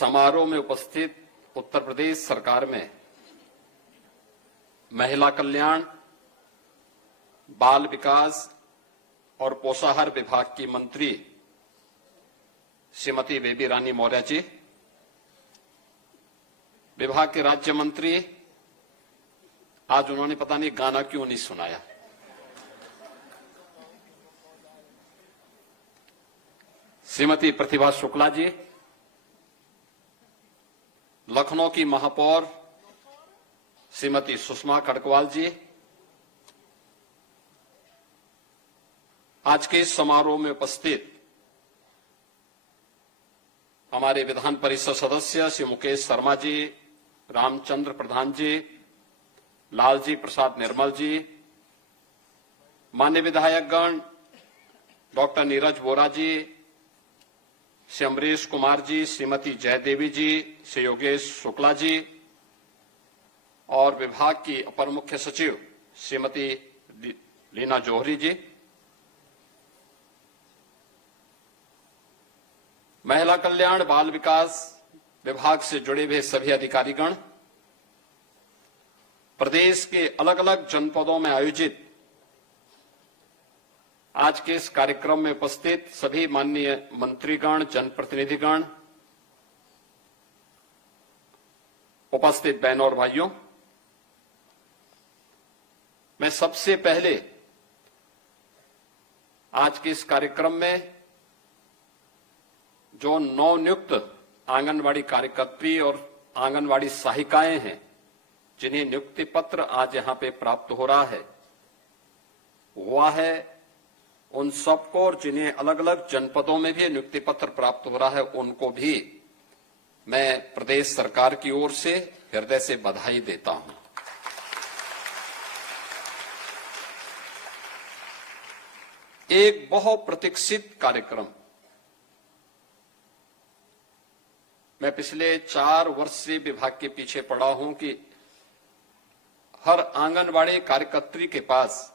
समारोह में उपस्थित उत्तर प्रदेश सरकार में महिला कल्याण, बाल विकास और पोषाहार विभाग की मंत्री श्रीमती बेबी रानी मौर्य जी, विभाग के राज्य मंत्री, आज उन्होंने पता नहीं गाना क्यों नहीं सुनाया, श्रीमती प्रतिभा शुक्ला जी, लखनऊ की महापौर श्रीमती सुषमा कड़कवाल जी, आज के इस समारोह में उपस्थित हमारे विधान परिषद सदस्य श्री मुकेश शर्मा जी, रामचंद्र प्रधान जी, लालजी प्रसाद निर्मल जी, मान्य विधायकगण डॉक्टर नीरज वोरा जी, श्री अमरीश कुमार जी, श्रीमती जयदेवी जी, श्री योगेश शुक्ला जी और विभाग की अपर मुख्य सचिव श्रीमती लीना जौहरी जी, महिला कल्याण बाल विकास विभाग से जुड़े हुए सभी अधिकारीगण, प्रदेश के अलग अलग जनपदों में आयोजित आज के इस कार्यक्रम में उपस्थित सभी माननीय मंत्रीगण, जनप्रतिनिधिगण, उपस्थित बहनों और भाइयों, मैं सबसे पहले आज के इस कार्यक्रम में जो नवनियुक्त आंगनवाड़ी कार्यकर्त्री और आंगनवाड़ी सहायिकाएं हैं, जिन्हें नियुक्ति पत्र आज यहां पे प्राप्त हो रहा है, हुआ है, उन सबको और जिन्हें अलग अलग जनपदों में भी नियुक्ति पत्र प्राप्त हो रहा है, उनको भी मैं प्रदेश सरकार की ओर से हृदय से बधाई देता हूं। एक बहुत प्रतीक्षित कार्यक्रम, मैं पिछले 4 वर्ष से विभाग के पीछे पड़ा हूं कि हर आंगनवाड़ी कार्यकर्त्री के पास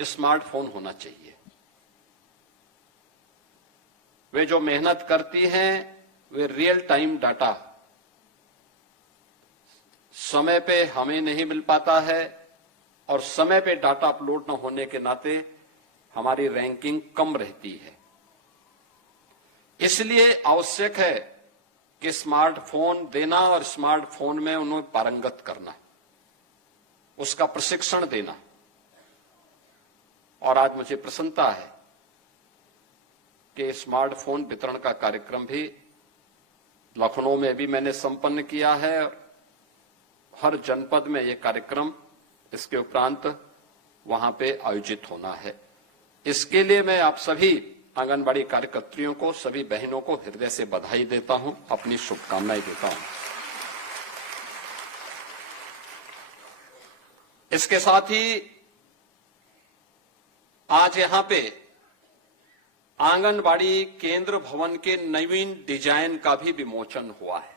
स्मार्टफोन होना चाहिए। वे जो मेहनत करती हैं, वे रियल टाइम डाटा समय पे हमें नहीं मिल पाता है और समय पे डाटा अपलोड न होने के नाते हमारी रैंकिंग कम रहती है। इसलिए आवश्यक है कि स्मार्टफोन देना और स्मार्टफोन में उन्हें पारंगत करना, उसका प्रशिक्षण देना। और आज मुझे प्रसन्नता है कि स्मार्टफोन वितरण का कार्यक्रम भी लखनऊ में भी मैंने संपन्न किया है। हर जनपद में यह कार्यक्रम इसके उपरांत वहां पे आयोजित होना है। इसके लिए मैं आप सभी आंगनबाड़ी कार्यकर्त्रियों को, सभी बहनों को हृदय से बधाई देता हूं, अपनी शुभकामनाएं देता हूं। इसके साथ ही आज यहां पे आंगनबाड़ी केंद्र भवन के नवीन डिजाइन का भी विमोचन हुआ है।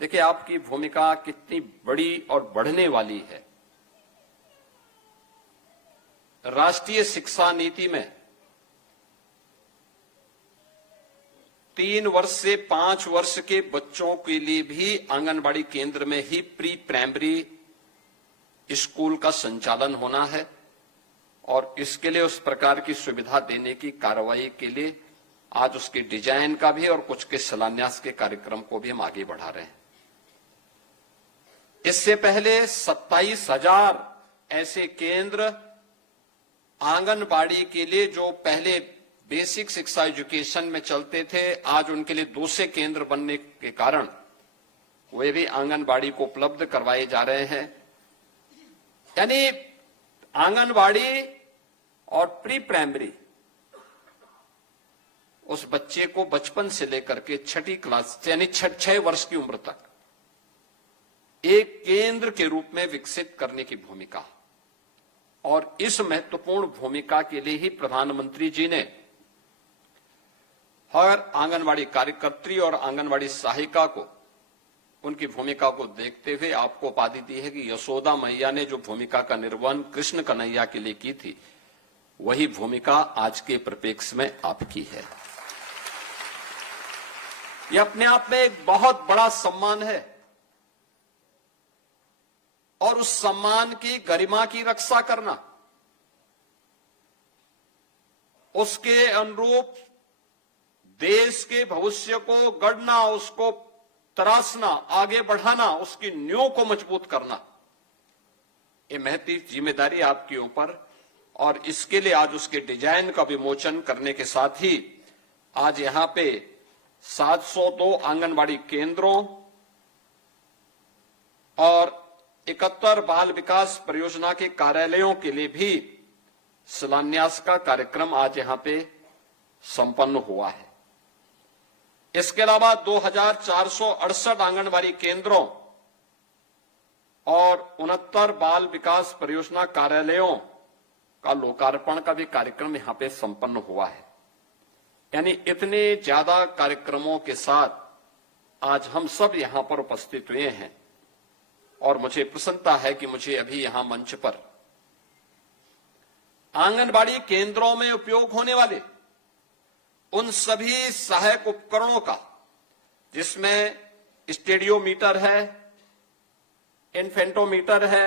देखिए, आपकी भूमिका कितनी बड़ी और बढ़ने वाली है। राष्ट्रीय शिक्षा नीति में 3 वर्ष से 5 वर्ष के बच्चों के लिए भी आंगनबाड़ी केंद्र में ही प्री प्राइमरी स्कूल का संचालन होना है और इसके लिए उस प्रकार की सुविधा देने की कार्रवाई के लिए आज उसके डिजाइन का भी और कुछ के शिलान्यास के कार्यक्रम को भी हम आगे बढ़ा रहे हैं। इससे पहले 27,000 ऐसे केंद्र आंगनबाड़ी के लिए जो पहले बेसिक शिक्षा एजुकेशन में चलते थे, आज उनके लिए दूसरे केंद्र बनने के कारण वे भी आंगनबाड़ी को उपलब्ध करवाए जा रहे हैं। यानी आंगनबाड़ी और प्री प्राइमरी उस बच्चे को बचपन से लेकर के 6ठी क्लास यानी 6 वर्ष की उम्र तक एक केंद्र के रूप में विकसित करने की भूमिका, और इस महत्वपूर्ण भूमिका के लिए ही प्रधानमंत्री जी ने हर आंगनबाड़ी कार्यकर्त्री और आंगनबाड़ी सहायिका को, उनकी भूमिका को देखते हुए आपको उपाधि दी है कि यशोदा मैया ने जो भूमिका का निर्वहन कृष्ण कन्हैया के लिए की थी, वही भूमिका आज के परिप्रेक्ष्य में आपकी है। यह अपने आप में एक बहुत बड़ा सम्मान है और उस सम्मान की गरिमा की रक्षा करना, उसके अनुरूप देश के भविष्य को गढ़ना, उसको तराशना, आगे बढ़ाना, उसकी नींव को मजबूत करना, ये महती जिम्मेदारी आपके ऊपर। और इसके लिए आज उसके डिजाइन का विमोचन करने के साथ ही आज यहां पे 702 आंगनबाड़ी केंद्रों और 71 बाल विकास परियोजना के कार्यालयों के लिए भी शिलान्यास का कार्यक्रम आज यहां पे संपन्न हुआ है। इसके अलावा 2468 आंगनबाड़ी केंद्रों और 69 बाल विकास परियोजना कार्यालयों का लोकार्पण का भी कार्यक्रम यहां पे संपन्न हुआ है। यानी इतने ज्यादा कार्यक्रमों के साथ आज हम सब यहां पर उपस्थित हुए हैं और मुझे प्रसन्नता है कि मुझे अभी यहां मंच पर आंगनबाड़ी केंद्रों में उपयोग होने वाले उन सभी सहायक उपकरणों का, जिसमें स्टेडियोमीटर है, इन्फेंटोमीटर है,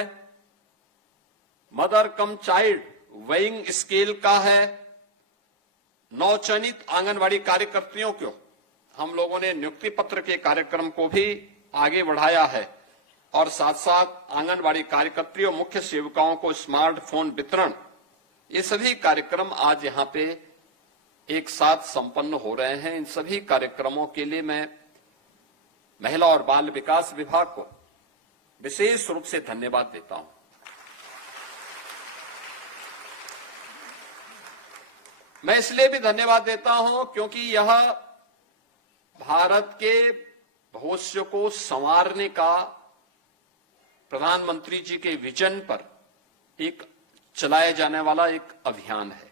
mother come child weighing scale का है, नवचयनित आंगनबाड़ी कार्यकर्तियों को हम लोगों ने नियुक्ति पत्र के कार्यक्रम को भी आगे बढ़ाया है और साथ साथ आंगनबाड़ी कार्यकर्तियों, मुख्य सेविकाओं को स्मार्टफोन वितरण, ये सभी कार्यक्रम आज यहां पे एक साथ संपन्न हो रहे हैं। इन सभी कार्यक्रमों के लिए मैं महिला और बाल विकास विभाग को विशेष रूप से धन्यवाद देता हूं। मैं इसलिए भी धन्यवाद देता हूं क्योंकि यह भारत के भविष्य को संवारने का प्रधानमंत्री जी के विजन पर एक चलाया जाने वाला एक अभियान है।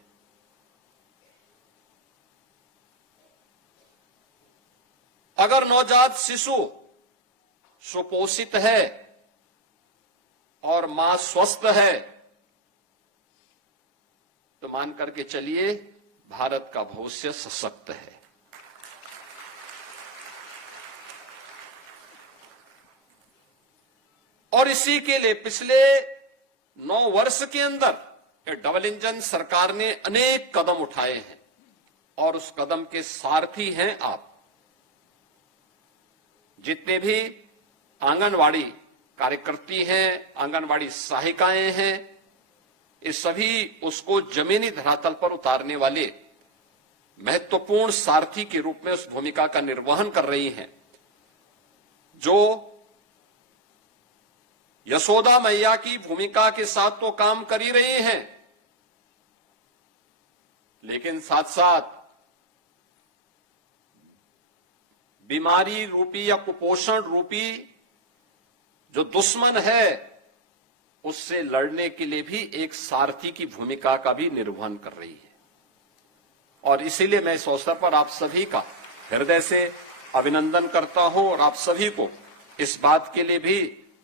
अगर नवजात शिशु सुपोषित है और मां स्वस्थ है तो मान करके चलिए भारत का भविष्य सशक्त है। और इसी के लिए पिछले 9 वर्ष के अंदर डबल इंजन सरकार ने अनेक कदम उठाए हैं और उस कदम के सारथी हैं आप। जितने भी आंगनवाड़ी कार्यकर्ती हैं, आंगनवाड़ी सहायिकाएं हैं, ये सभी उसको जमीनी धरातल पर उतारने वाले महत्वपूर्ण सारथी के रूप में उस भूमिका का निर्वहन कर रही हैं, जो यशोदा मैया की भूमिका के साथ तो काम कर ही रही हैं, लेकिन साथ साथ बीमारी रूपी या कुपोषण रूपी जो दुश्मन है उससे लड़ने के लिए भी एक सारथी की भूमिका का भी निर्वहन कर रही है। और इसीलिए मैं इस अवसर पर आप सभी का हृदय से अभिनंदन करता हूं और आप सभी को इस बात के लिए भी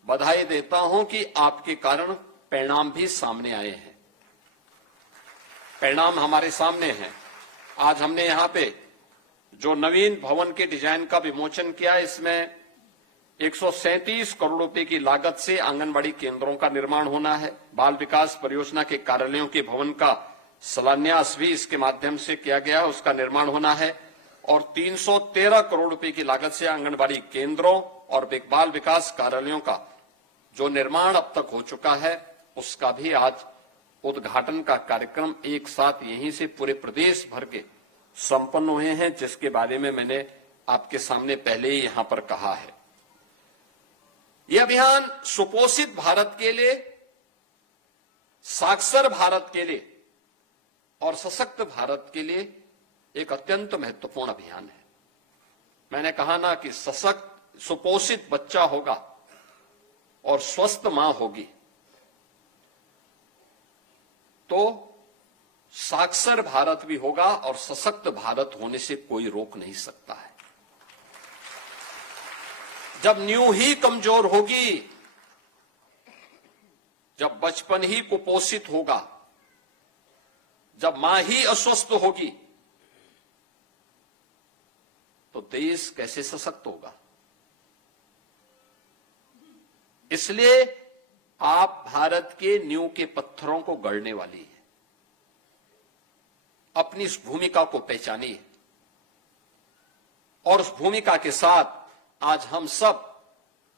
बधाई देता हूं कि आपके कारण परिणाम भी सामने आए हैं। परिणाम हमारे सामने हैं। आज हमने यहां पे जो नवीन भवन के डिजाइन का विमोचन किया, इसमें 137 करोड़ रुपए की लागत से आंगनबाड़ी केंद्रों का निर्माण होना है। बाल विकास परियोजना के कार्यालयों के भवन का शिलान्यास भी इसके माध्यम से किया गया है, उसका निर्माण होना है। और 313 करोड़ रुपए की लागत से आंगनबाड़ी केंद्रों और बाल विकास कार्यालयों का जो निर्माण अब तक हो चुका है, उसका भी आज उद्घाटन का कार्यक्रम एक साथ यहीं से पूरे प्रदेश भर के संपन्न हुए हैं, जिसके बारे में मैंने आपके सामने पहले ही यहां पर कहा है। यह अभियान सुपोषित भारत के लिए, साक्षर भारत के लिए और सशक्त भारत के लिए एक अत्यंत महत्वपूर्ण अभियान है। मैंने कहा ना कि सशक्त सुपोषित बच्चा होगा और स्वस्थ मां होगी तो साक्षर भारत भी होगा और सशक्त भारत होने से कोई रोक नहीं सकता है। जब नींव ही कमजोर होगी, जब बचपन ही कुपोषित होगा, जब मां ही अस्वस्थ होगी, तो देश कैसे सशक्त होगा। इसलिए आप भारत के नींव के पत्थरों को गढ़ने वाली है। अपनी इस भूमिका को पहचानिए और उस भूमिका के साथ आज हम सब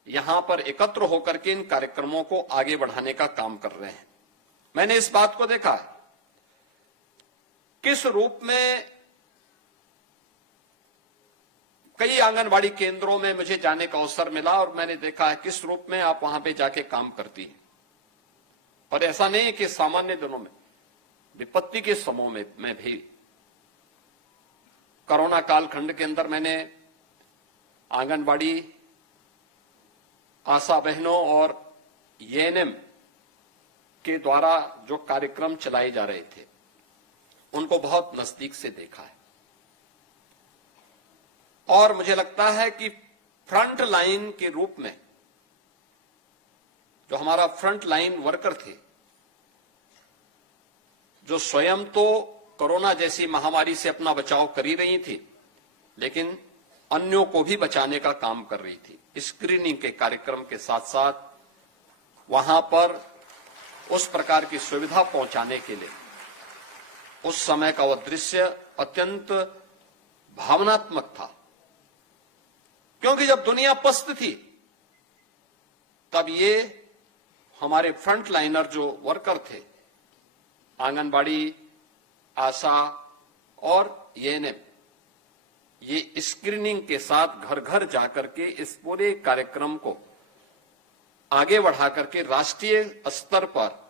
यहां पर एकत्र होकर के इन कार्यक्रमों को आगे बढ़ाने का काम कर रहे हैं। मैंने इस बात को देखा है किस रूप में कई आंगनबाड़ी केंद्रों में मुझे जाने का अवसर मिला और मैंने देखा है किस रूप में आप वहां पे जाके काम करती हैं। और ऐसा नहीं कि सामान्य दिनों में, विपत्ति के समय में भी, कोरोना कालखंड के अंदर मैंने आंगनबाड़ी आशा बहनों और एएनएम के द्वारा जो कार्यक्रम चलाए जा रहे थे उनको बहुत नजदीक से देखा है। और मुझे लगता है कि फ्रंट लाइन के रूप में जो हमारा फ्रंट लाइन वर्कर थे, जो स्वयं तो कोरोना जैसी महामारी से अपना बचाव कर ही रही थी, लेकिन अन्यों को भी बचाने का काम कर रही थी। स्क्रीनिंग के कार्यक्रम के साथ साथ वहां पर उस प्रकार की सुविधा पहुंचाने के लिए उस समय का वह दृश्य अत्यंत भावनात्मक था, क्योंकि जब दुनिया पस्त थी तब ये हमारे फ्रंट लाइनर जो वर्कर थे, आंगनबाड़ी आशा और एएनएम, ये स्क्रीनिंग के साथ घर घर जाकर के इस पूरे कार्यक्रम को आगे बढ़ा करके राष्ट्रीय स्तर पर